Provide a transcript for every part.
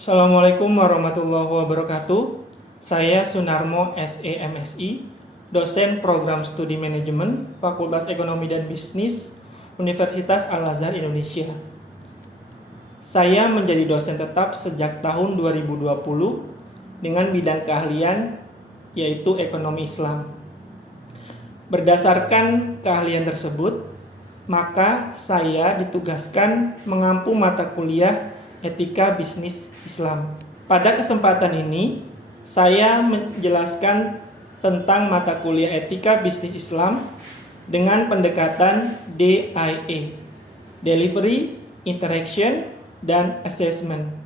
Assalamualaikum warahmatullahi wabarakatuh. Saya Sunarmo SEMSI, dosen program studi manajemen Fakultas Ekonomi dan Bisnis Universitas Al-Azhar Indonesia. Saya menjadi dosen tetap sejak tahun 2020 dengan bidang keahlian yaitu ekonomi Islam. Berdasarkan keahlian tersebut, maka saya ditugaskan mengampu mata kuliah Etika Bisnis Islam. Pada kesempatan ini, saya menjelaskan tentang mata kuliah Etika Bisnis Islam dengan pendekatan DIA, Delivery, Interaction, dan Assessment.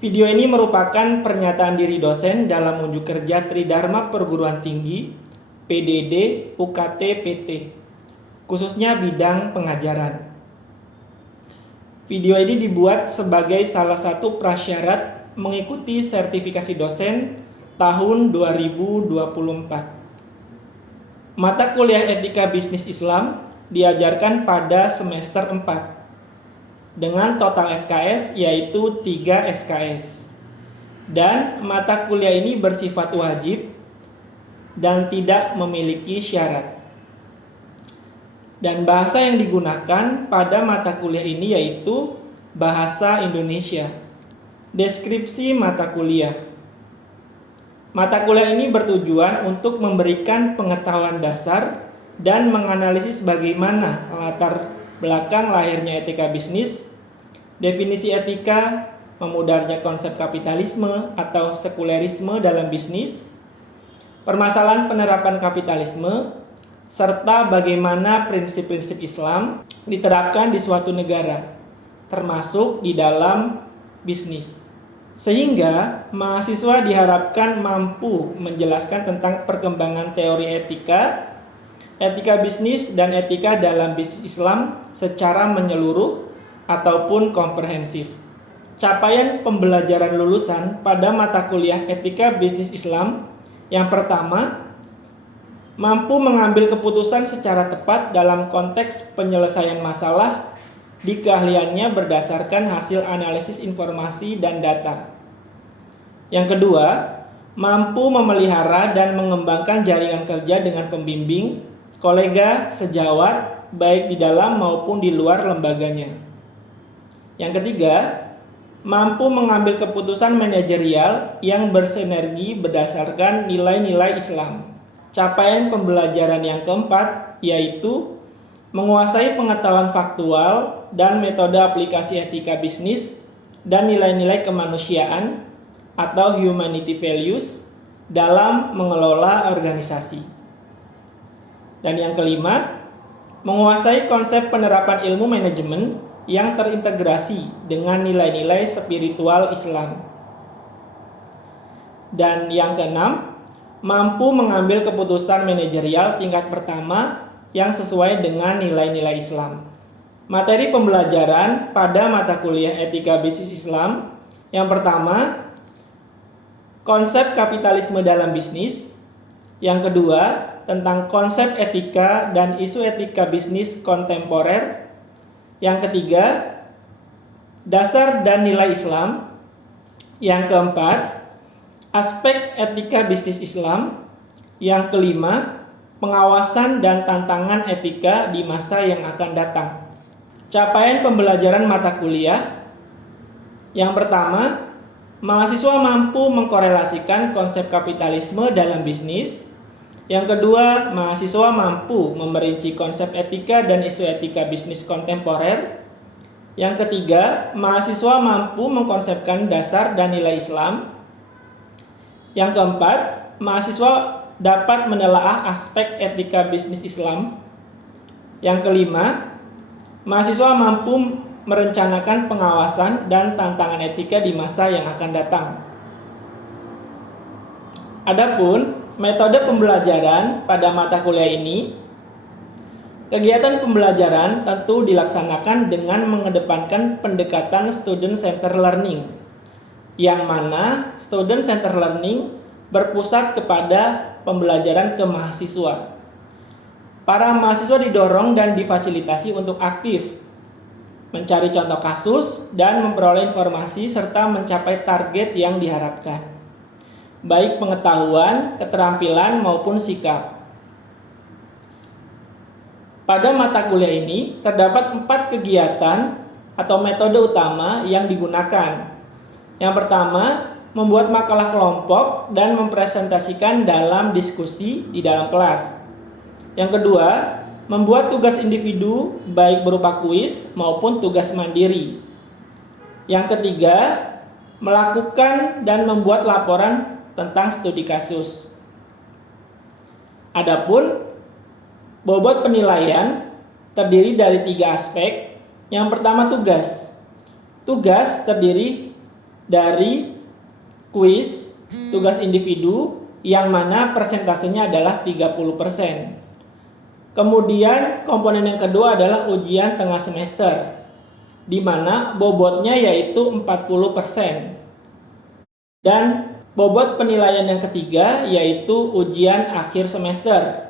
Video ini merupakan pernyataan diri dosen dalam unjuk kerja Tridharma Perguruan Tinggi, PDD, UKT, PT, khususnya bidang pengajaran. Video ini dibuat sebagai salah satu prasyarat mengikuti sertifikasi dosen tahun 2024. Mata kuliah Etika Bisnis Islam diajarkan pada semester 4 dengan total SKS yaitu 3 SKS. Dan mata kuliah ini bersifat wajib dan tidak memiliki syarat. Dan bahasa yang digunakan pada mata kuliah ini yaitu bahasa Indonesia. Deskripsi mata kuliah. Mata kuliah ini bertujuan untuk memberikan pengetahuan dasar dan menganalisis bagaimana latar belakang lahirnya etika bisnis, definisi etika, memudarnya konsep kapitalisme atau sekulerisme dalam bisnis, permasalahan penerapan kapitalisme, serta bagaimana prinsip-prinsip Islam diterapkan di suatu negara, termasuk di dalam bisnis. Sehingga mahasiswa diharapkan mampu menjelaskan tentang perkembangan teori etika, etika bisnis, dan etika dalam bisnis Islam secara menyeluruh ataupun komprehensif. Capaian pembelajaran lulusan pada mata kuliah Etika Bisnis Islam yang pertama, mampu mengambil keputusan secara tepat dalam konteks penyelesaian masalah di keahliannya berdasarkan hasil analisis informasi dan data. Yang kedua, mampu memelihara dan mengembangkan jaringan kerja dengan pembimbing, kolega, sejawat, baik di dalam maupun di luar lembaganya. Yang ketiga, mampu mengambil keputusan manajerial yang bersinergi berdasarkan nilai-nilai Islam. Capaian pembelajaran yang keempat yaitu menguasai pengetahuan faktual dan metode aplikasi etika bisnis dan nilai-nilai kemanusiaan atau humanity values dalam mengelola organisasi. Dan yang kelima, menguasai konsep penerapan ilmu manajemen yang terintegrasi dengan nilai-nilai spiritual Islam. Dan yang keenam, mampu mengambil keputusan manajerial tingkat pertama yang sesuai dengan nilai-nilai Islam. Materi pembelajaran pada mata kuliah Etika Bisnis Islam yang pertama, konsep kapitalisme dalam bisnis. Yang kedua, tentang konsep etika dan isu etika bisnis kontemporer. Yang ketiga, dasar dan nilai Islam. Yang keempat, aspek etika bisnis Islam. Yang kelima, pengawasan dan tantangan etika di masa yang akan datang. Capaian pembelajaran mata kuliah. Yang pertama, mahasiswa mampu mengkorelasikan konsep kapitalisme dalam bisnis. Yang kedua, mahasiswa mampu memerinci konsep etika dan isu etika bisnis kontemporer. Yang ketiga, mahasiswa mampu mengkonsepkan dasar dan nilai Islam. Yang keempat, mahasiswa dapat menelaah aspek etika bisnis Islam. Yang kelima, mahasiswa mampu merencanakan pengawasan dan tantangan etika di masa yang akan datang. Adapun metode pembelajaran pada mata kuliah ini, kegiatan pembelajaran tentu dilaksanakan dengan mengedepankan pendekatan student center learning, yang mana student center learning berpusat kepada pembelajaran ke mahasiswa. Para mahasiswa didorong dan difasilitasi untuk aktif mencari contoh kasus, dan memperoleh informasi serta mencapai target yang diharapkan, baik pengetahuan, keterampilan, maupun sikap. Pada mata kuliah ini terdapat 4 kegiatan atau metode utama yang digunakan. Yang pertama, membuat makalah kelompok dan mempresentasikan dalam diskusi di dalam kelas. Yang kedua, membuat tugas individu baik berupa kuis maupun tugas mandiri. Yang ketiga, melakukan dan membuat laporan tentang studi kasus. Adapun bobot penilaian terdiri dari 3 aspek. Yang pertama, tugas. Tugas terdiri dari kuis, tugas individu, yang mana persentasenya adalah 30%. Kemudian komponen yang kedua adalah ujian tengah semester, di mana bobotnya yaitu 40%. Dan bobot penilaian yang ketiga yaitu ujian akhir semester,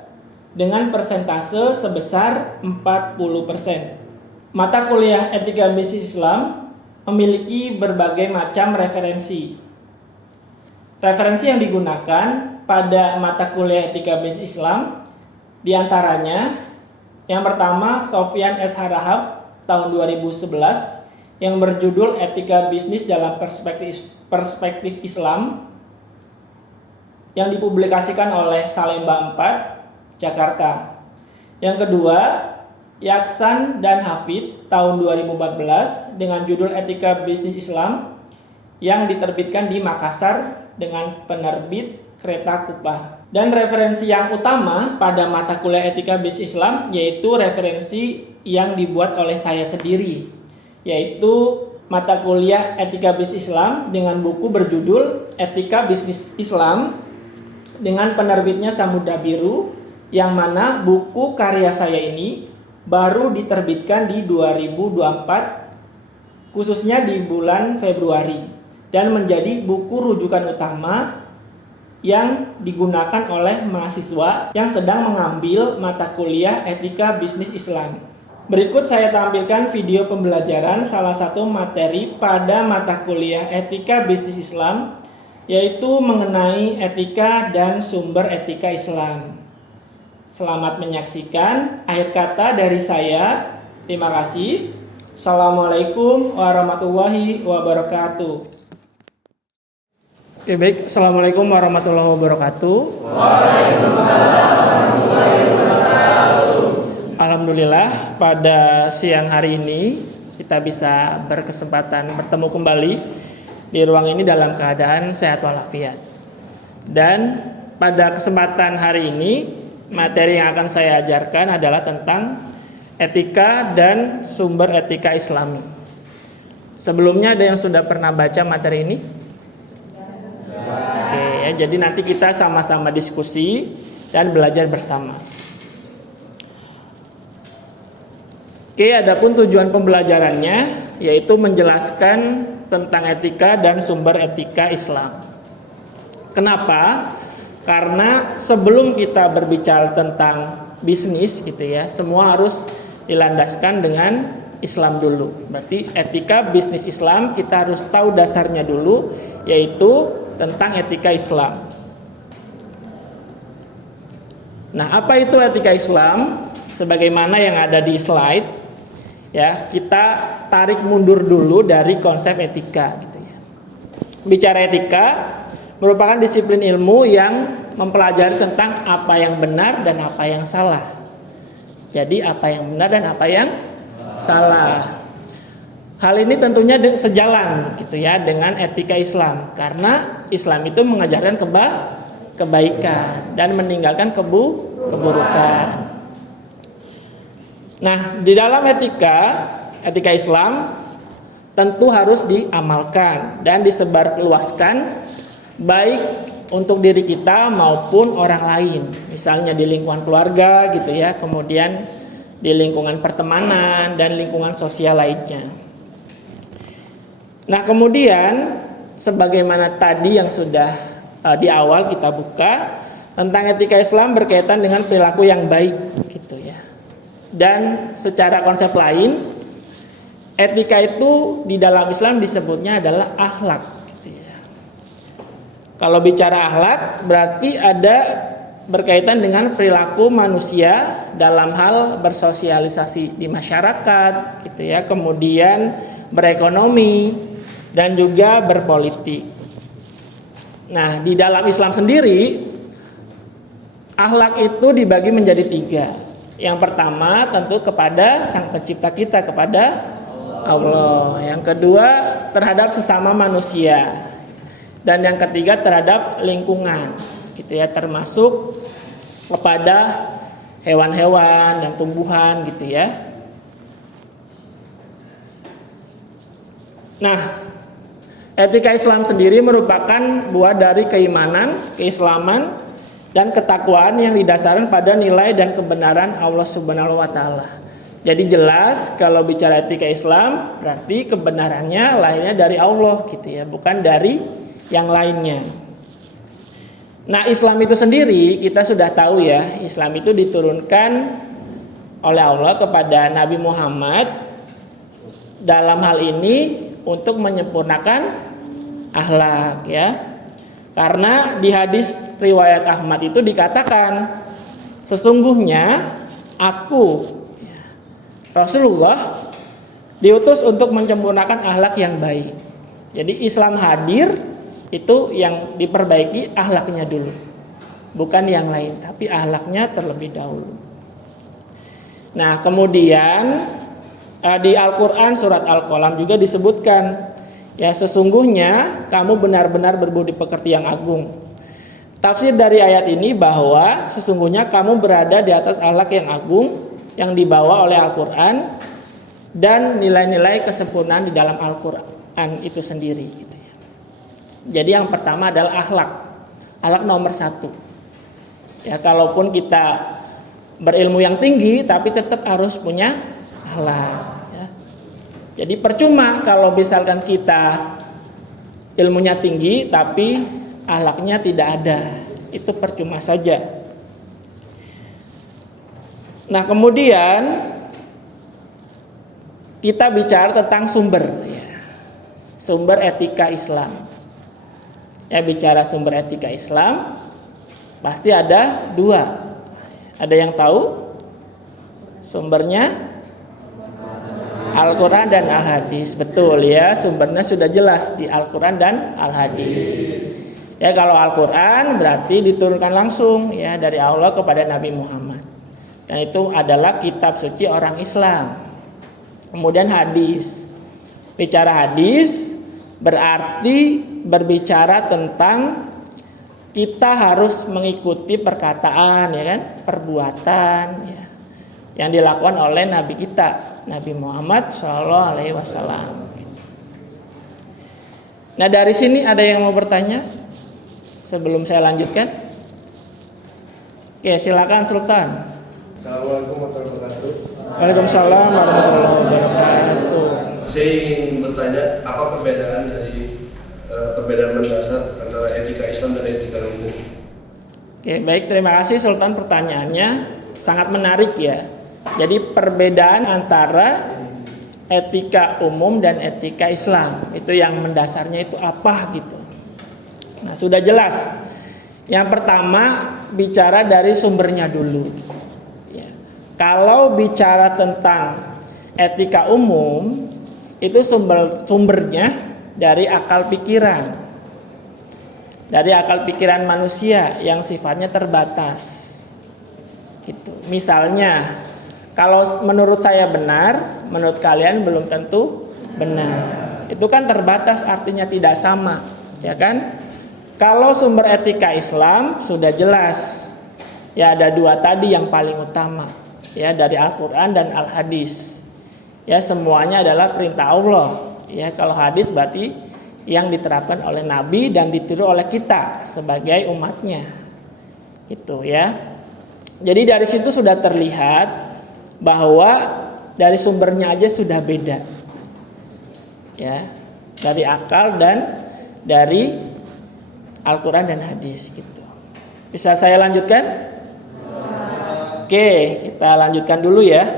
dengan persentase sebesar 40%. Mata kuliah Etika Bisnis Islam memiliki berbagai macam referensi. Referensi yang digunakan pada mata kuliah Etika Bisnis Islam diantaranya, yang pertama Sofyan S. Harahap tahun 2011 yang berjudul Etika Bisnis dalam Perspektif Islam, yang dipublikasikan oleh Salemba 4, Jakarta. Yang kedua, Yaksan dan Hafid tahun 2014 dengan judul Etika Bisnis Islam yang diterbitkan di Makassar dengan penerbit Kereta Kupah. Dan referensi yang utama pada mata kuliah Etika Bisnis Islam yaitu referensi yang dibuat oleh saya sendiri, yaitu mata kuliah Etika Bisnis Islam dengan buku berjudul Etika Bisnis Islam dengan penerbitnya Samudra Biru, yang mana buku karya saya ini baru diterbitkan di 2024, khususnya di bulan Februari, dan menjadi buku rujukan utama yang digunakan oleh mahasiswa yang sedang mengambil mata kuliah Etika Bisnis Islam. Berikut saya tampilkan video pembelajaran salah satu materi pada mata kuliah Etika Bisnis Islam, yaitu mengenai etika dan sumber etika Islam. Selamat menyaksikan. Akhir kata dari saya, terima kasih. Assalamualaikum warahmatullahi wabarakatuh. Oke, baik. Assalamualaikum warahmatullahi wabarakatuh. Waalaikumsalam warahmatullahi wabarakatuh. Alhamdulillah, pada siang hari ini kita bisa berkesempatan bertemu kembali di ruang ini dalam keadaan sehat walafiat. Dan pada kesempatan hari ini, materi yang akan saya ajarkan adalah tentang etika dan sumber etika Islami. Sebelumnya ada yang sudah pernah baca materi ini? Oke, ya, jadi nanti kita sama-sama diskusi dan belajar bersama. Oke, adapun tujuan pembelajarannya yaitu menjelaskan tentang etika dan sumber etika Islam. Kenapa? Karena sebelum kita berbicara tentang bisnis gitu ya, semua harus dilandaskan dengan Islam dulu. Berarti etika bisnis Islam kita harus tahu dasarnya dulu, yaitu tentang etika Islam. Nah, apa itu etika Islam? Sebagaimana yang ada di slide, ya, kita tarik mundur dulu dari konsep etika gitu ya. Bicara etika merupakan disiplin ilmu yang mempelajari tentang apa yang benar dan apa yang salah. Jadi apa yang benar dan apa yang salah. Hal ini tentunya sejalan gitu ya dengan etika Islam, karena Islam itu mengajarkan kebaikan dan meninggalkan keburukan. Nah, di dalam etika Islam tentu harus diamalkan dan disebarluaskan baik untuk diri kita maupun orang lain, misalnya di lingkungan keluarga gitu ya, kemudian di lingkungan pertemanan dan lingkungan sosial lainnya. Nah, kemudian sebagaimana tadi yang sudah di awal kita buka tentang etika Islam berkaitan dengan perilaku yang baik gitu ya. Dan secara konsep lain, Etika itu di dalam Islam disebutnya adalah akhlak gitu ya. Kalau bicara akhlak berarti ada berkaitan dengan perilaku manusia dalam hal bersosialisasi di masyarakat gitu ya, kemudian berekonomi dan juga berpolitik. Nah, di dalam Islam sendiri akhlak itu dibagi menjadi 3. Yang pertama tentu kepada Sang Pencipta kita, kepada Allah. Yang kedua terhadap sesama manusia. Dan yang ketiga terhadap lingkungan. Gitu ya, termasuk kepada hewan-hewan dan tumbuhan gitu ya. Nah, etika Islam sendiri merupakan buah dari keimanan, keislaman, dan ketakwaan yang didasarkan pada nilai dan kebenaran Allah Subhanahu wa taala. Jadi jelas kalau bicara etika Islam berarti kebenarannya lahirnya dari Allah gitu ya, bukan dari yang lainnya. Nah, Islam itu sendiri kita sudah tahu ya, Islam itu diturunkan oleh Allah kepada Nabi Muhammad dalam hal ini untuk menyempurnakan akhlak ya. Karena di hadis riwayat Ahmad itu dikatakan sesungguhnya aku Rasulullah diutus untuk menyempurnakan akhlak yang baik. Jadi Islam hadir itu yang diperbaiki akhlaknya dulu, bukan yang lain, tapi akhlaknya terlebih dahulu. Nah, kemudian di Al-Quran surat Al-Qalam juga disebutkan, ya sesungguhnya kamu benar-benar berbudi pekerti yang agung. Tafsir dari ayat ini bahwa sesungguhnya kamu berada di atas akhlak yang agung yang dibawa oleh Al-Quran dan nilai-nilai kesempurnaan di dalam Al-Quran itu sendiri gitu ya. Jadi yang pertama adalah akhlak nomor 1 ya. Kalaupun kita berilmu yang tinggi tapi tetap harus punya akhlak ya. Jadi percuma kalau misalkan kita ilmunya tinggi tapi akhlaknya tidak ada, itu percuma saja. Nah, kemudian kita bicara tentang sumber ya. Sumber etika Islam. Ya, bicara sumber etika Islam pasti ada 2. Ada yang tahu sumbernya? Al-Quran dan Al-Hadis. Betul ya, sumbernya sudah jelas di Al-Quran dan Al-Hadis. Ya, kalau Al-Quran berarti diturunkan langsung ya dari Allah kepada Nabi Muhammad. Dan itu adalah kitab suci orang Islam. Kemudian hadis. Bicara hadis berarti berbicara tentang kita harus mengikuti perkataan ya kan, perbuatan ya, yang dilakukan oleh Nabi kita, Nabi Muhammad SAW. Nah, dari sini ada yang mau bertanya sebelum saya lanjutkan? Oke, silakan Sultan. Assalamualaikum warahmatullahi wabarakatuh. Waalaikumsalam warahmatullahi wabarakatuh. Saya ingin bertanya, apa perbedaan dari perbedaan mendasar antara etika Islam dan etika umum? Oke, baik, terima kasih Sultan, pertanyaannya sangat menarik ya. Jadi perbedaan antara etika umum dan etika Islam itu yang mendasarnya itu apa gitu. Nah, sudah jelas. Yang pertama bicara dari sumbernya dulu. Kalau bicara tentang etika umum, itu sumbernya dari akal pikiran. Dari akal pikiran manusia yang sifatnya terbatas. Gitu. Misalnya, kalau menurut saya benar, menurut kalian belum tentu benar. Itu kan terbatas, artinya tidak sama, ya kan? Kalau sumber etika Islam sudah jelas. Ya, ada 2 tadi yang paling utama. Ya, dari Al-Quran dan Al-Hadis. Ya, semuanya adalah perintah Allah. Ya, kalau hadis berarti yang diterapkan oleh Nabi dan ditiru oleh kita sebagai umatnya. Itu ya. Jadi dari situ sudah terlihat bahwa dari sumbernya aja sudah beda. Ya, dari akal dan dari Al-Quran dan hadis gitu. Bisa saya lanjutkan? Oke, kita lanjutkan dulu ya.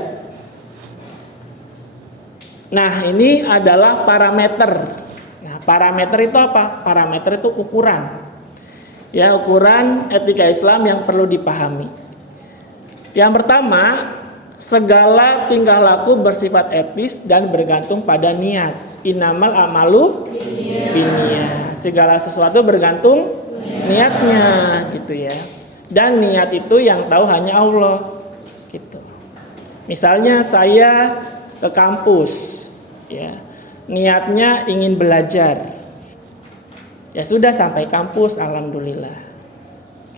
Nah, ini adalah parameter. Nah, parameter itu apa? Parameter itu ukuran. Ya, ukuran etika Islam yang perlu dipahami. Yang pertama, segala tingkah laku bersifat etis dan bergantung pada niat. Innamal a'malu binniyat. Segala sesuatu bergantung niatnya, gitu ya. Dan niat itu yang tahu hanya Allah, gitu. Misalnya saya ke kampus, ya, niatnya ingin belajar, ya sudah sampai kampus, alhamdulillah,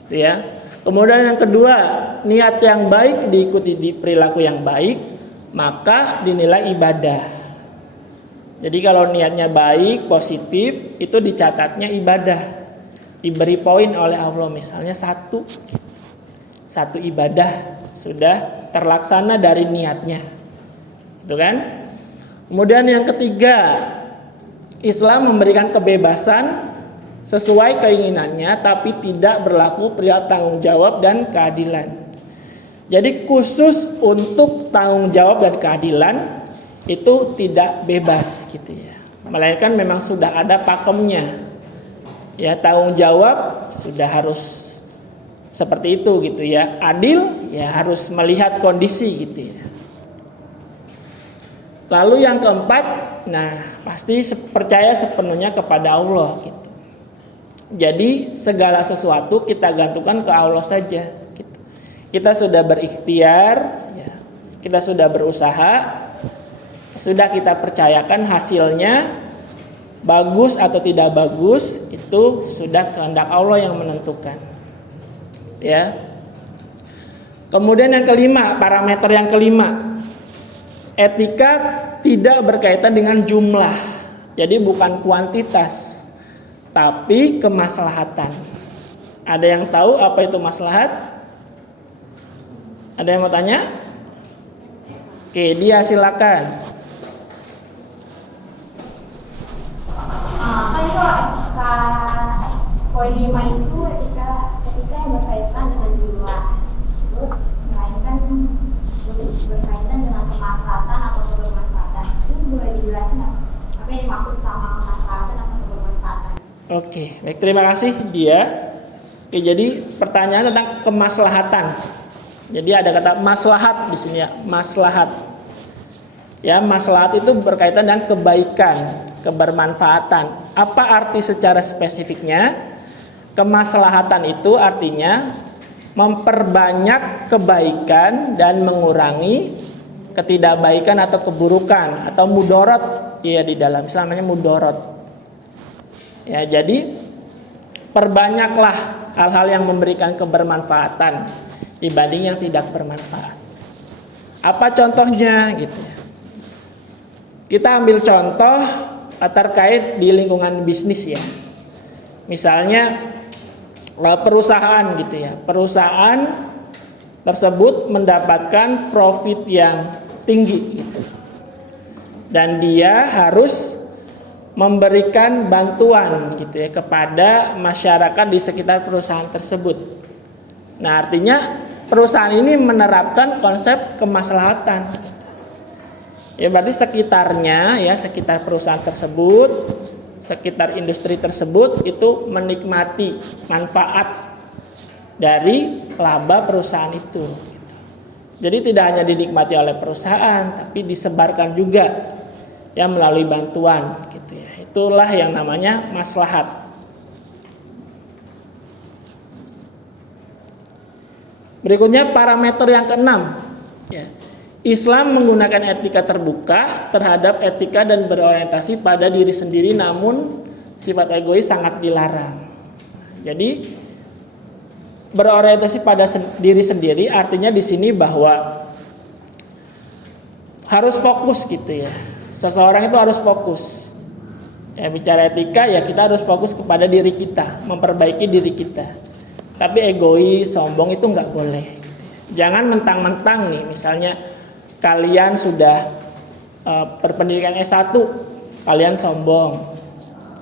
gitu ya. Kemudian yang kedua, niat yang baik diikuti di perilaku yang baik, maka dinilai ibadah. Jadi kalau niatnya baik, positif, itu dicatatnya ibadah, diberi poin oleh Allah, misalnya satu ibadah sudah terlaksana dari niatnya, gitu kan? Kemudian yang ketiga, Islam memberikan kebebasan sesuai keinginannya, tapi tidak berlaku perihal tanggung jawab dan keadilan. Jadi khusus untuk tanggung jawab dan keadilan itu tidak bebas, gitu ya. Melainkan memang sudah ada pakemnya. Ya, tanggung jawab sudah harus seperti itu, gitu ya. Adil ya harus melihat kondisi, gitu ya. Lalu yang keempat, nah pasti percaya sepenuhnya kepada Allah, gitu. Jadi segala sesuatu kita gantungkan ke Allah saja, gitu. Kita sudah berikhtiar, ya, kita sudah berusaha, sudah kita percayakan hasilnya bagus atau tidak bagus itu sudah kehendak Allah yang menentukan, ya. Kemudian yang kelima, parameter yang kelima, etika tidak berkaitan dengan jumlah. Jadi bukan kuantitas, tapi kemaslahatan. Ada yang tahu apa itu maslahat? Ada yang mau tanya? Oke, dia silakan. Kan itu etika poin 5 itu etika yang berkaitan dengan jumlah, terus melainkan berkaitan dengan kemaslahatan atau kebermanfaatan. Ini boleh dijelasin apa yang dimaksud sama kemaslahatan atau kebermanfaatan? Oke, baik, terima kasih dia. Oke, jadi pertanyaan tentang kemaslahatan. Jadi ada kata maslahat di sini ya, maslahat. Ya, maslahat itu berkaitan dengan kebaikan, kebermanfaatan. Apa arti secara spesifiknya? Kemaslahatan itu artinya memperbanyak kebaikan dan mengurangi ketidakbaikan atau keburukan atau mudorot, ya, di dalam Islam namanya mudorot. Ya, jadi perbanyaklah hal-hal yang memberikan kebermanfaatan dibanding yang tidak bermanfaat. Apa contohnya, gitu ya? Kita ambil contoh terkait di lingkungan bisnis, ya. Misalnya perusahaan, gitu ya. Perusahaan tersebut mendapatkan profit yang tinggi, gitu. Dan dia harus memberikan bantuan, gitu ya, kepada masyarakat di sekitar perusahaan tersebut. Nah, artinya perusahaan ini menerapkan konsep kemaslahatan. Ya, berarti sekitarnya, ya, sekitar perusahaan tersebut, sekitar industri tersebut itu menikmati manfaat dari laba perusahaan itu. Jadi tidak hanya dinikmati oleh perusahaan, tapi disebarkan juga, ya, melalui bantuan, gitu ya. Itulah yang namanya maslahat. Berikutnya parameter yang keenam, ya. Islam menggunakan etika terbuka terhadap etika dan berorientasi pada diri sendiri, namun sifat egois sangat dilarang. Jadi berorientasi pada diri sendiri artinya di sini bahwa harus fokus, gitu ya. Seseorang itu harus fokus. Ya, bicara etika, ya kita harus fokus kepada diri kita, memperbaiki diri kita. Tapi egois, sombong itu nggak boleh. Jangan mentang-mentang nih, misalnya kalian sudah berpendidikan S1, kalian sombong,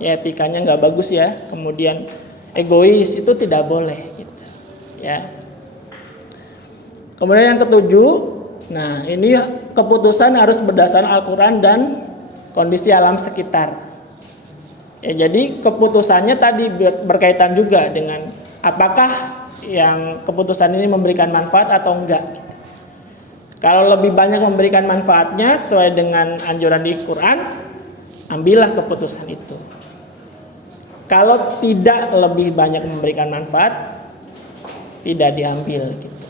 ya, etikanya nggak bagus, ya. Kemudian egois, itu tidak boleh, gitu, ya. Kemudian yang ketujuh, Nah, ini keputusan harus berdasarkan Al-Quran dan kondisi alam sekitar. Ya, jadi keputusannya tadi berkaitan juga dengan apakah yang keputusan ini memberikan manfaat atau enggak. Kalau lebih banyak memberikan manfaatnya sesuai dengan anjuran di Quran, ambillah keputusan itu. Kalau tidak lebih banyak memberikan manfaat, tidak diambil gitu.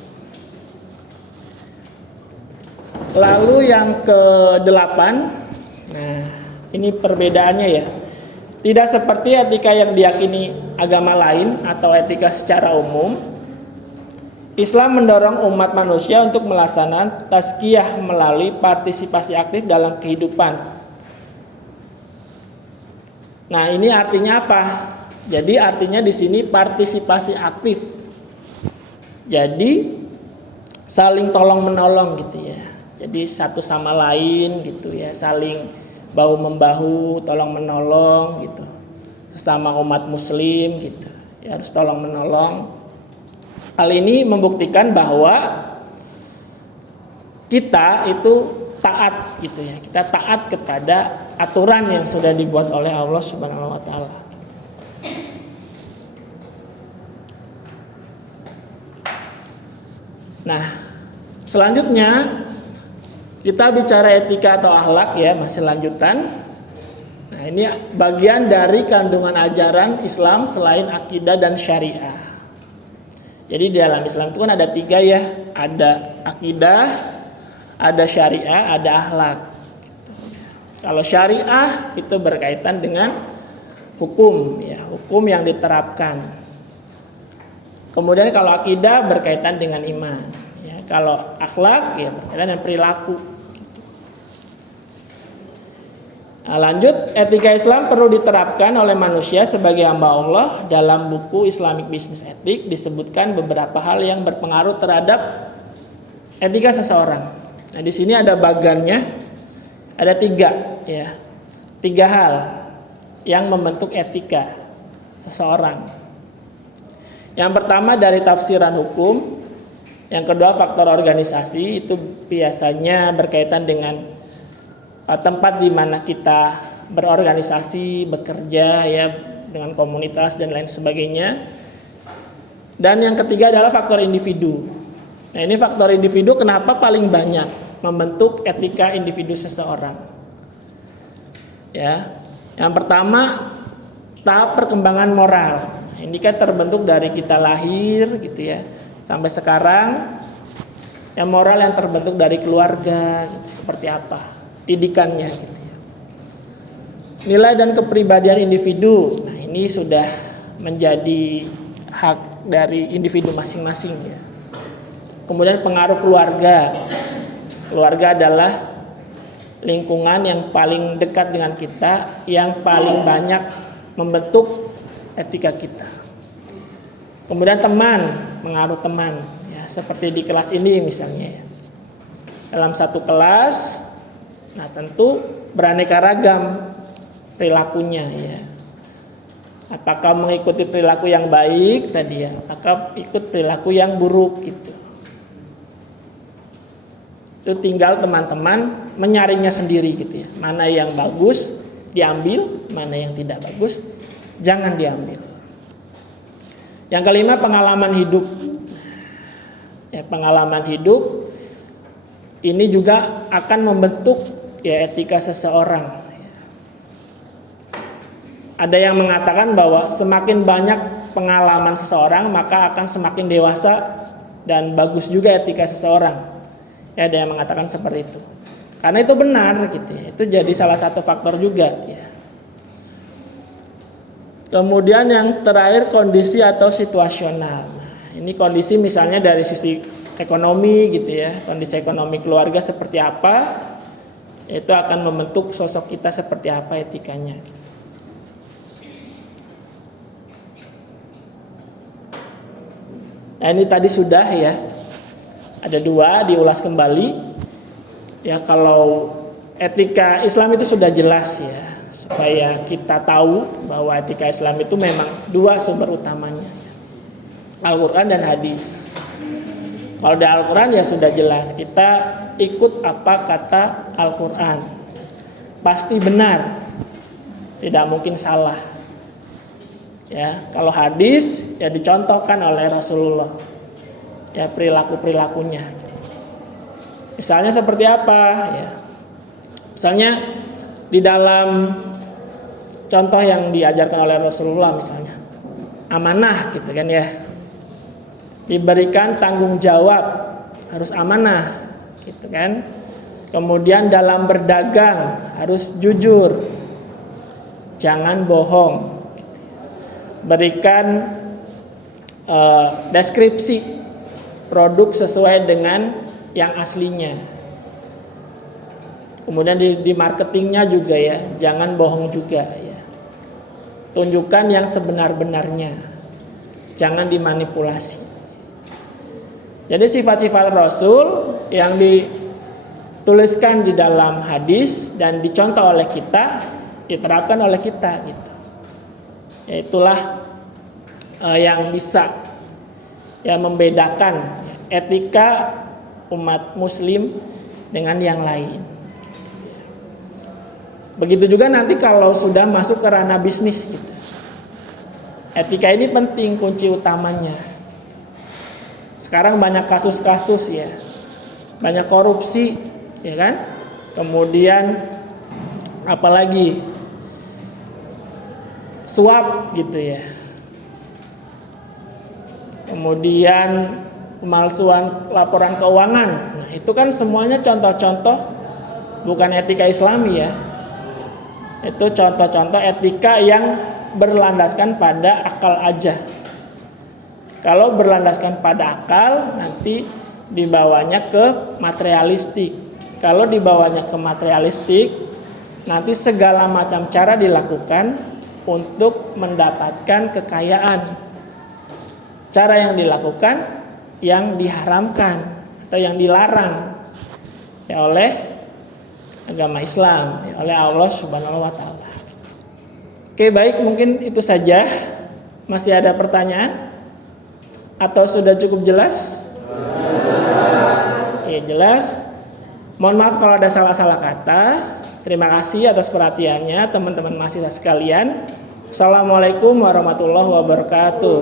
Lalu yang ke-8, nah ini perbedaannya ya. Tidak seperti etika yang diyakini agama lain atau etika secara umum, Islam mendorong umat manusia untuk melaksanakan tazkiyah melalui partisipasi aktif dalam kehidupan. Nah, ini artinya apa? Jadi artinya di sini partisipasi aktif. Jadi saling tolong menolong gitu ya. Jadi satu sama lain gitu ya, saling bahu membahu, tolong menolong gitu. Sesama umat muslim gitu. Ya, harus tolong menolong. Hal ini membuktikan bahwa kita itu taat gitu ya. Kita taat kepada aturan yang sudah dibuat oleh Allah Subhanahu wa taala. Nah, selanjutnya kita bicara etika atau akhlak ya, masih lanjutan. Nah, ini bagian dari kandungan ajaran Islam selain akidah dan syariah. Jadi di dalam Islam itu kan ada 3 ya, ada akidah, ada syariah, ada akhlak. Kalau syariah itu berkaitan dengan hukum ya, hukum yang diterapkan. Kemudian kalau akidah berkaitan dengan iman. Ya, kalau akhlak ya berkaitan dengan perilaku. Nah, lanjut, etika Islam perlu diterapkan oleh manusia sebagai hamba Allah. Dalam buku Islamic Business Ethics disebutkan beberapa hal yang berpengaruh terhadap etika seseorang. Nah, di sini ada bagannya, ada 3 ya, 3 hal yang membentuk etika seseorang. Yang pertama dari tafsiran hukum, yang kedua faktor organisasi, itu biasanya berkaitan dengan tempat di mana kita berorganisasi, bekerja ya dengan komunitas dan lain sebagainya. Dan yang ketiga adalah faktor individu. Nah, ini faktor individu kenapa paling banyak membentuk etika individu seseorang. Ya. Yang pertama, tahap perkembangan moral. Ini kan terbentuk dari kita lahir gitu ya sampai sekarang. Yang moral yang terbentuk dari keluarga gitu, seperti apa didikannya gitu ya. Nilai dan kepribadian individu. Nah, ini sudah menjadi hak dari individu masing-masing ya. Kemudian pengaruh keluarga. Keluarga adalah lingkungan yang paling dekat dengan kita, yang paling banyak membentuk etika kita. Kemudian teman, pengaruh teman ya, seperti di kelas ini misalnya ya. Dalam satu kelas, nah tentu beraneka ragam perilakunya ya. Apakah mengikuti perilaku yang baik tadi ya, apakah ikut perilaku yang buruk gitu. Itu tinggal teman-teman menyaringnya sendiri gitu ya. Mana yang bagus diambil, mana yang tidak bagus jangan diambil. Yang kelima, pengalaman hidup. Ya, pengalaman hidup ini juga akan membentuk ya etika seseorang. Ada yang mengatakan bahwa semakin banyak pengalaman seseorang maka akan semakin dewasa dan bagus juga etika seseorang. Ya, ada yang mengatakan seperti itu. Karena itu benar gitu ya. Itu jadi salah satu faktor juga ya. Kemudian yang terakhir, kondisi atau situasional. Nah, ini kondisi misalnya dari sisi ekonomi gitu ya. Kondisi ekonomi keluarga seperti apa, itu akan membentuk sosok kita seperti apa etikanya. Nah, ini tadi sudah ya. Ada 2 diulas kembali. Ya, kalau etika Islam itu sudah jelas ya. Supaya kita tahu bahwa etika Islam itu memang 2 sumber utamanya, Al-Quran dan hadis. Kalau di Al-Quran ya sudah jelas, kita ikut apa kata Al-Quran. Pasti benar, tidak mungkin salah. Ya, kalau hadis ya dicontohkan oleh Rasulullah. Ya, perilaku-perilakunya. Misalnya seperti apa? Ya. Misalnya di dalam contoh yang diajarkan oleh Rasulullah, misalnya amanah gitu kan ya. Diberikan tanggung jawab, harus amanah gitu kan. Kemudian dalam berdagang harus jujur, jangan bohong. Berikan deskripsi produk sesuai dengan yang aslinya. Kemudian di marketingnya juga ya, jangan bohong juga ya. Tunjukkan yang sebenar-benarnya, jangan dimanipulasi. Jadi sifat-sifat Rasul yang dituliskan di dalam hadis dan dicontoh oleh kita, diterapkan oleh kita gitu. Ya, itulah yang bisa ya membedakan etika umat muslim dengan yang lain. Begitu juga nanti kalau sudah masuk ke ranah bisnis gitu. Etika ini penting, kunci utamanya. Sekarang banyak kasus-kasus ya, banyak korupsi, ya kan? Kemudian apalagi suap gitu ya. Kemudian pemalsuan laporan keuangan. Nah, itu kan semuanya contoh-contoh bukan etika Islami ya. Itu contoh-contoh etika yang berlandaskan pada akal aja. Kalau berlandaskan pada akal, nanti dibawanya ke materialistik. Kalau dibawanya ke materialistik, nanti segala macam cara dilakukan untuk mendapatkan kekayaan. Cara yang dilakukan yang diharamkan atau yang dilarang ya oleh agama Islam, ya oleh Allah Subhanahu wa taala. Oke, baik, mungkin itu saja. Masih ada pertanyaan? Atau sudah cukup jelas? Oke, jelas. Mohon maaf kalau ada salah-salah kata. Terima kasih atas perhatiannya teman-teman mahasiswa sekalian. Assalamualaikum warahmatullahi wabarakatuh.